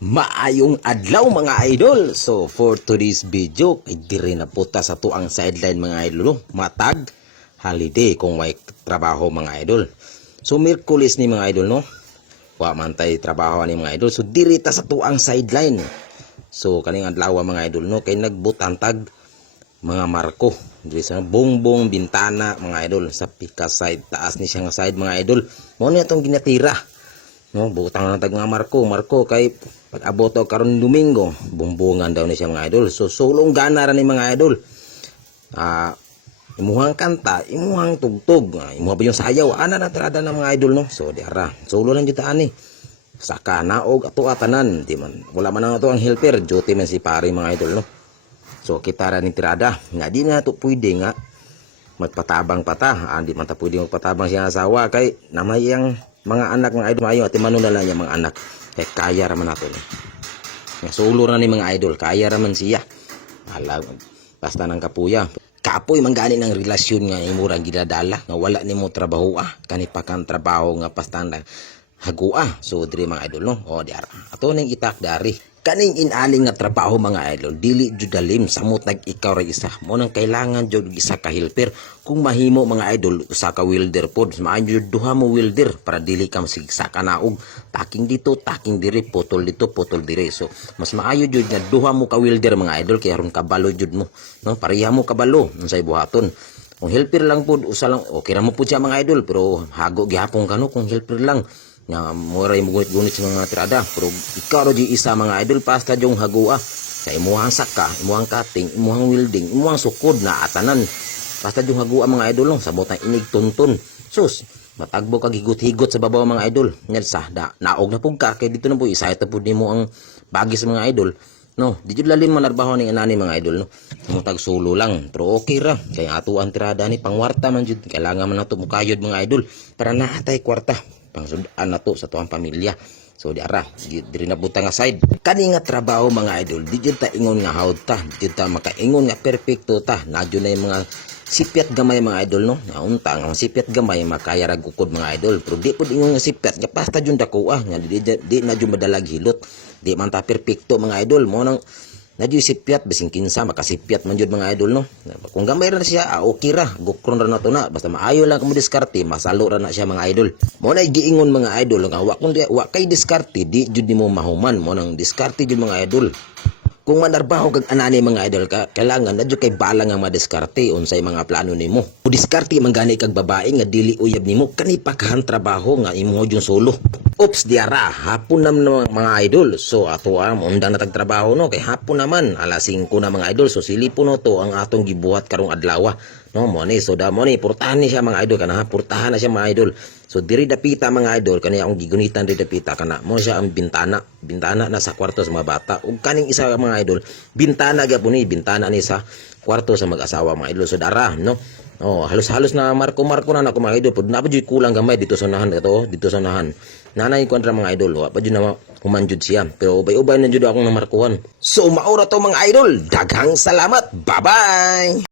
Maayong adlaw mga idol. So for today's video ay diri na puta sa tuang sideline mga idol no? Matag holiday kung may trabaho mga idol. So Miyerkules ni mga idol no. Wa man tay trabaho ni mga idol. So diri ta sa tuang sideline. So kaning adlaw mga idol no kay nagbutantag mga marko diri sa bongbong bintana mga idol sa pika side taas ni siya nga side mga idol. Mo ni atong ginatira. No, butang na tag mga marko kay pag abot karon Domingo, bumbungan daw ni siya mga idol. So sulong gana ra ni mga idol. Imuhang kanta, imuhang tugtog, imuha ba yung sayaw, ana na trada ng mga idol no. So diara, sulo lang jutaan ni. Saka naog ato atanan, di man. Wala man ato ang helper, duty man si pare mga idol no. So kita ra ni tirada, nga di na to pwede nga magpatabang pata, di man ta pwede magpatabang siya asawa kay namay yang mga anak mga idol mayo at manunala niya mga anak kay kaya raman nato ni nga sulo na ni mga idol kaya raman siya ala basta nang kapuya kapoy manggani ng relasyon nga imurang gidadala nga wala nimo trabaho kani pa kan trabaho nga pastanda hagua so diri mga idol no o diara ato ning itak dari kaning inaling nga trabaho mga idol dili jud dalim samot nag ikaw ra isa mo nang kailangan jud isa ka helper kung mahimo mga idol usa ka welder pod maayo jud duha mo welder para dili ka masigsa ka naog taking dito taking diri putol dito putol diri so mas maayo jud nga duha mo ka welder mga idol kay aron kabalo jud mo no pareha mo kabalo unsay buhaton kung helper lang pod usa lang okay ra mo pod siya mga idol pero hago gihapon kano kung helper lang nga moray mo gunit sa mga tirada pero ikaw ro di isa mga idol pasta jong hagua kay imuhang saka imuhang cutting imuhang welding imuhang sukod na atanan basta jong hagua mga idol no sabot ang inig tunton sus matagbo kag higot-higot sa babaw mga idol ngel sa naog na pug ka kay dito na po isa ito pud nimo ang bagis mga idol no di jud lalim man narbaho ning anani mga idol no mutag solo lang pero okay ra kay ato ang tirada ni pangwarta man jud kailangan man nato mukayod mga idol para naatay kwarta pangsudaan nato sa tuang pamilya. So diara, diri na butang nga side. Kani nga trabaho mga idol, di jud ta ingon nga hawd ta, di jud ta makaingon nga perpekto ta. Nadyo na yung mga sipyat gamay mga idol no. Nga unta nga sipyat gamay makaya ra gukod mga idol. Pero di pud ingon nga sipyat nga pasta jud dako nga di na jud madalag hilot. Di man ta perpekto mga idol mo nang nadyo sipyat bising kinsa makasipyat man jud mga idol no. Kung gamay ra siya okay ra gukron ra na to na basta maayo lang mo diskarte masalo ra na siya mga idol. Mo na giingon mga idol nga wa kay diskarte di jud nimo mahuman mo nang diskarte jud mga idol. Kung manarbaho kag anani mga idol ka kailangan nadyo kay bala nga madiskarte unsay mga plano nimo. O diskarte man gani kag babae nga dili uyab nimo kani pa kahan trabaho nga imong jud solo. Oops diara hapon naman mga idol so ato undang na tagtrabaho no kay hapon naman alas 5 na mga idol so silipon no to ang atong gibuhat karong adlaw no mo ni so da mo ni portahan ni siya mga idol kana portahan na siya mga idol so diri dapita mga idol kani akong gigunitan diri dapita kana mo siya ang bintana na sa kwarto sa mga bata ug kaning isa mga idol bintana gyapon ni bintana ni sa kwarto sa mag-asawa mga idol so dara no. Oh, halos-halos na marko na ako mga idol. Pud na pa jud kulang gamay dito sa unahan kato, dito sa unahan. Nanay kontra mga idol, wa pa jud na humanjud siya. Pero ubay-ubay na jud akong namarkuhan. So maura to mga idol. Daghang salamat. Bye-bye.